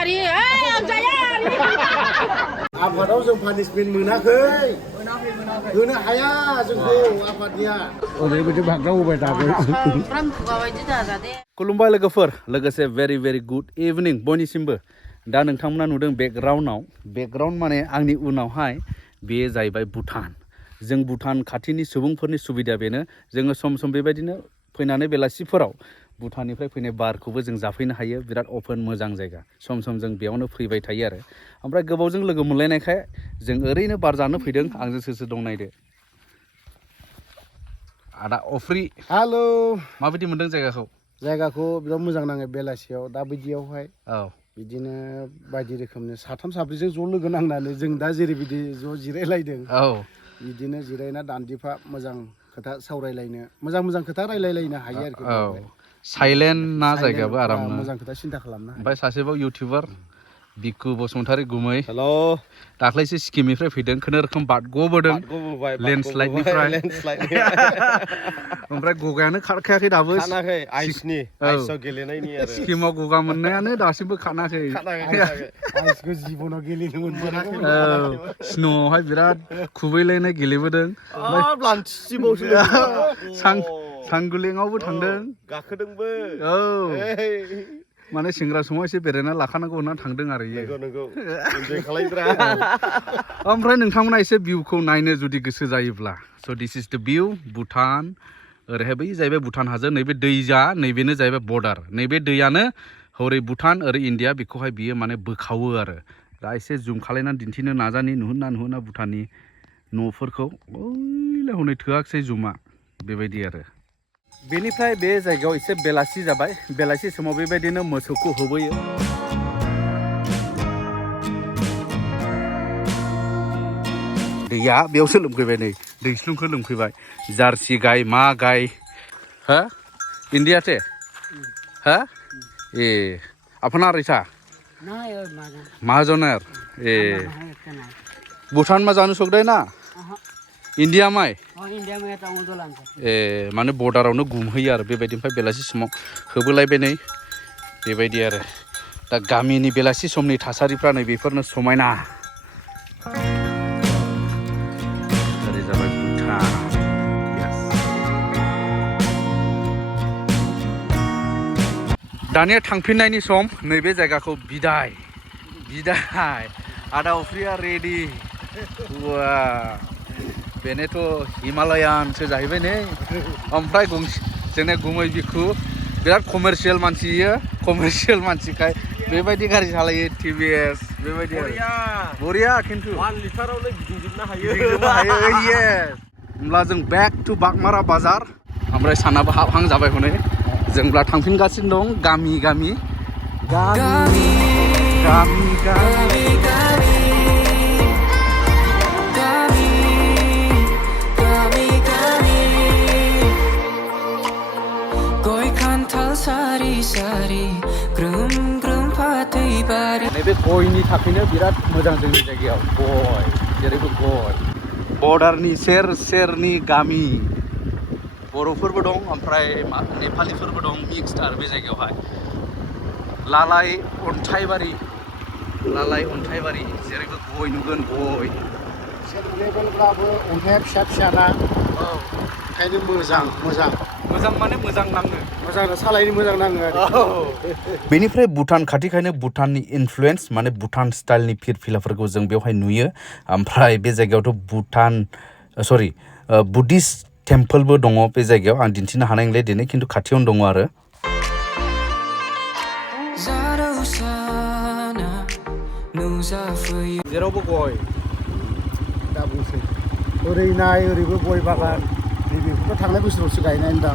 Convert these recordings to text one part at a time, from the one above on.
गारि आं जाया आफादाव जों पानिशमेन्ट मोनाखै होनो हाया जोंखौ आफादनिया ओरैबायदि भागदाव होबाय दाबो सामफ्राम खुगाबायदि दाजादे खुलुमबाय लोगोफोर लोगोसे भेरि गुड इभिनिं बयनिसिमबो दा नोंथांमोना नुदों बेकग्राउन्ड माने आंनि उनावहाय बेयो जाहैबाय भुटान जों भुटान खाथिनि सुबुंफोरनि सुबिदा बेनो जोङो सम सम बेबायदिनो फैनानै बेलासिफोराव भुटाननिफ्राय फैनाय बारखौबो जों जाफैनो हायो बिराद अपेन मोजां जायगा सम सम जों बेयावनो फैबाय थायो आरो ओमफ्राय गोबावजों लोगो मोनलायनायखाय जों ओरैनो बार जानो फैदों आंजों सोर सोर दं नायदो आदा अफ्रि हेलौ माबायदि मोनदों जायगाखौ बिराद मोजां नाङो बेलासियाव दा बिदियावहाय औ बिदिनो बायदि रोखोमनि साथाम साब्रैजों ज' लोगो नांनानै जों दा जेरैबायदि ज' जिरायलायदों औ बिदिनो जिरायना दान्दिफा मोजां खोथा सावरायलायनो मोजां खोथा रायलायलायनो हायो आरोखि औ साइलेन्ट ना जायगायाबो आरामनो मोजां खोथा सिन्था खालामनो ओमफ्राय सासेबाव इउटिउबार बिकु बसुमतारी गुमै हेल' दाख्लैसो सिक्किमनिफ्राय फैदों खुनुरुखुम बारग'बोदों लेन्डस्लाइडनिफ्राय ओमफ्राय गगायानो खारखायाखै दाबो खानाखै आइसआव गेलेनायनि आरो सिक्किमाव गगा मोननायानो दासिमबो खानाखै आइसखौ जिबनाव गेलेनो मोनबोनाखै स्न'आवहाय बिराद खुबैलायनाय गेलेबोदों सांगुलेङावबो थांदों गाखोदोंबो औ माने सेंग्रा समाव एसे बेरायना लाखानांगौ होनना थांदों आरो नंगौ एन्जय खालायब्रा ओमफ्राय नोंथांमोना एसे भिउखौ नायनो जुदि गोसो जायोब्ला स' दिस इज द भिउ भुटान ओरैहाय बै जाहैबाय भुटान हाजो नैबे दैजा नैबेनो जाहैबाय बर्डार नैबे दैयानो हरै भुटान ओरै इण्डिया बेखौहाय बियो माने बोखावो आरो दा एसे जुम खालायनानै दिन्थिनो नाजानि नुहुना भुटाननि न'फोरखौ ओइलाय हनै थोआखिसै जुमा बेबायदि आरो बेनिफ्राय बे जायगायाव एसे बेलासि जाबाय बेलासि समाव बेबायदिनो मोसौखौ होबोयो दैया बेयावसो लोमफैबाय नै दैस्लुंखौ लोमफैबाय जार्सि गाय मा गाय हा इण्डिया थे हा ए अपना रैसा महाजनर ए भुटान मा जानो सकदै ना इण्डिया माइ ए माने बर्डारावनो गुमहैयो आरो बेबायदि ओमफ्राय बेलासि समाव होबोलायबाय नै बेबायदि आरो दा गामिनि बेलासि समनि थासारिफ्रा नै बेफोरनो समायना ओरै जाबाय भुटान दानिया थांफिननायनि सम नैबे जायगाखौ बिदाय आदा अफ्रिया रेडि वा बेनोथ' हिमालयानसो जाहैबाय नै ओमफ्राय जोंना गुमै बिखु बिराद कमार्शियेल मानसिखाय बेबायदि गारि सालायो टिभिएस बेबायदि बरिया खिन्थु 1 लिटारावनो गिदिंजोबनो हायो होमब्ला जों बेक टु बागमारा बाजार ओमफ्राय सानाबो हाबहां जाबाय हनै जोंब्ला थांफिनगासिनो दं गामि नैबे गयनि थाखायनो बिराद मोजां जोंनि जायगायाव गय जेरैबो गय बर्डारनि सेरनि गामि बर'फोरबो दं ओमफ्राय नेपालिफोरबो दं मिक्सड आरो बे जायगायावहाय लालाय अन्थाइबारि जेरैबो गय नुगोन गय लेभेलफ्राबो अन्थाइया फिसा ना औ ओंखायनो मोजां माने मोजां नाङो मोजां सालायनो मोजां नाङो आरो बेनिफ्राय भुटान खाथिखायनो भुटाननि इनफ्लुयेन्स माने भुटान स्टाइलनि फिरफिलाफोरखौ जों बेवहाय नुयो ओमफ्राय बे जायगायावथ' बुद्धिस्ट टेम्पोलबो दङ बे जायगायाव आं दिन्थिनो हानाय नंला दिनै खिन्थु खाथियावनो दङ आरो जेरावबो गय दा बुंसै ओरै नाय ओरैबो गय बागान नैबेखौथ' थांनाय बोसोरावसो गायनाय होनदां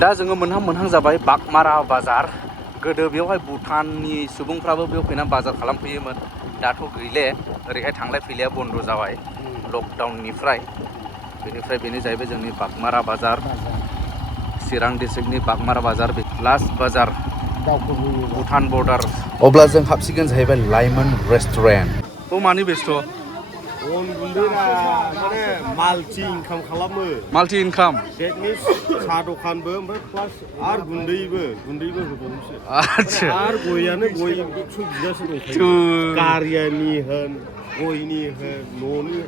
दा जोङो मोनहां जाबाय बागमारा बाजार गोदो बेवहाय भुटाननि सुबुंफ्राबो बेयाव फैनानै बाजार खालामफैयोमोन दाथ' गैले ओरैहाय थांलाय फैलाया बन्द जाबाय लकडाउननिफ्राय बेनिफ्राय बेनो जाहैबाय जोंनि बागमारा बाजार चिरां डिस्ट्रिक्टनि बागमारा बाजार लास्ट बाजार दावखोबोयो भुटान बर्डार अब्ला जों हाबसिगोन जाहैबाय लाइमोन रेस्टुरेन्ट मानि बेस्थ' अन गुन्दैना माने माल्टि इनकाम खालामो माल्टि इनकाम डेट मिन्स साहा दखानबो ओमफ्राय प्लास आरो गुन्दैबो होबावोसो आच्छा आरो गयानो गय 100 बिगासो दंखायो गारियानि होन गयनि होन न'नि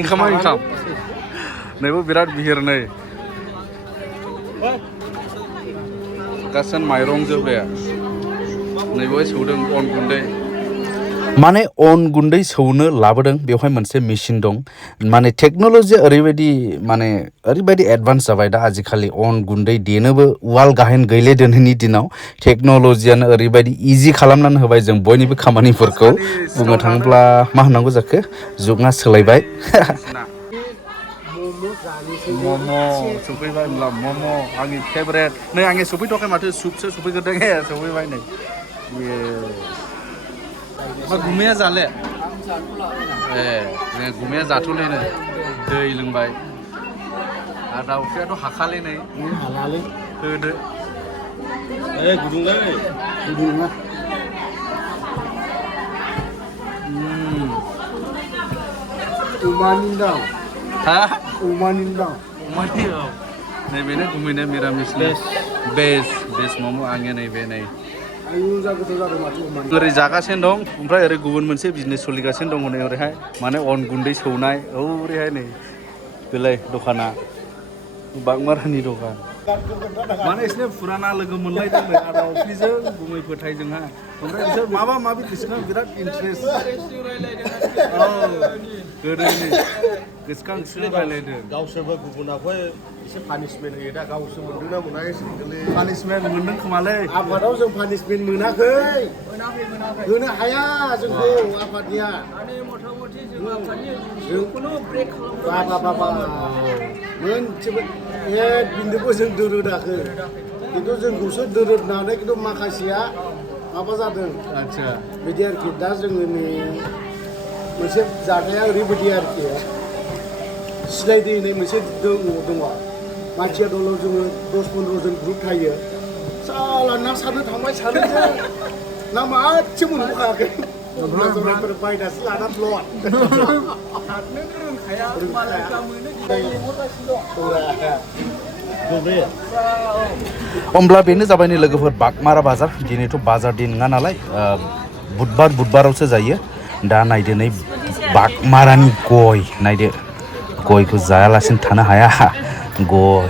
इनकामा इनकाम नैबो बिराद बिहिर नै गासोन माइरं जोबे नैबो सौदों अन गुन्दै माने अन गुन्दै सौनो लाबोदों बेवहाय मोनसे मेचिन दं माने टेक्न'लजिया ओरैबायदि एडभान्स जाबाय दा आजिखालि अन गुन्दै देनोबो उवाल गाहेन गैले दिनैनि दिनाव टेक्न'लजियानो ओरैबायदि इजि खालामनानै होबाय जों बयनिबो खामानिफोरखौ बुंनो थाङोब्ला मा होननांगौ जाखो जुगना सोलायबाय मम' सफैबाय होनब्ला मम' आंनि फेभरेट नै आंनि सफैथ'वाखै माथो सुपसो सफैग्रोदों सफैबाय नै मा गुमैया जाले जों गुमैया जाथ'लैनो दै लोंबाय आरो दाउफ्रियाथ' हाखालै नै हालालै होदो गुदुंलै गुदुं नङा अमानि दाउ हा अमानि दाउ अमानि औ नैबेनो गुमैनो मिरामिसनि बेस्ट मम' आंनिया नैबे नै ओरै जागासिनो दं ओमफ्राय ओरै गुबुन मोनसे बिजनेस सोलिगासिनो दं हनै ओरैहाय माने अन गुन्दै सौनाय ओरैहाय नै बेलाय दखाना बागमारानि दखान माने एसे फुराना लोगो मोनलायदों आदा अफ्रिजों गुमै फोथायजोंहा ओमफ्राय बिसोर माबा माबि बिसोरना बिराद इन्टारेस्ट गोदोनि गोसोखांसो रायलायदों गावसोरबो गुबुनावबो एसे पानिशमेन्ट होयो दा गावसोर मोनदोंना मोनाखै सोंदोंलै पानिशमेन्ट मोनदों खोमालै आफादाव जों पानिशमेन्ट मोनाखै होनो हाया जोंखौ आफादनिया मोनसेबो एक बिन्दुबो जों दोरोदाखै खिन्थु जोंखौसो दोरोदनानै खिन्थु माखासेया माबा जादों आच्छा बिदि आरोखि दा जोंनि मोनसे जाथाया ओरैबायदि आरोखि सिनायदि होननाय मोनसे दङ मानसिया दङ जोङो 10-15 जन ग्रुप थायो साला ना सारनो थांबाय सानैजों ना मासे मोनबोखायाखै जराफोर बायनासो लाना ब्लड होमब्ला बेनो जाबाय नै लोगोफोर बागमारा बाजार दिनैथ' बाजार दिन नङा नालाय बुधबारावसो जायो दा नायदो नै बागमारानि गय नायदो गयखौ जायालासिनो थानो हाया गय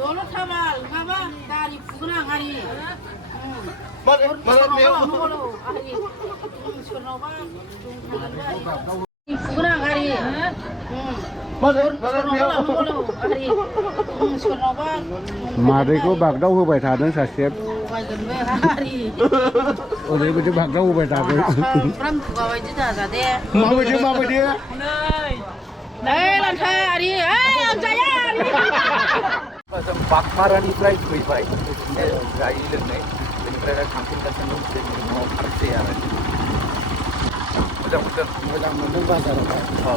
Tolong sabar, ngapa? Dari pukunang hari. Pukunang hari. मादैखौ बागदाव होबाय थादों सासे ओरैबायदि बागदाव होबाय थादों माबायदि जों बागमारानिफ्राय फैबाय जायै लोंनाय बेनिफ्राय थांफिनगासिनो दं न'आव थांसै आरो मोजां मोनदों बाजाराव औ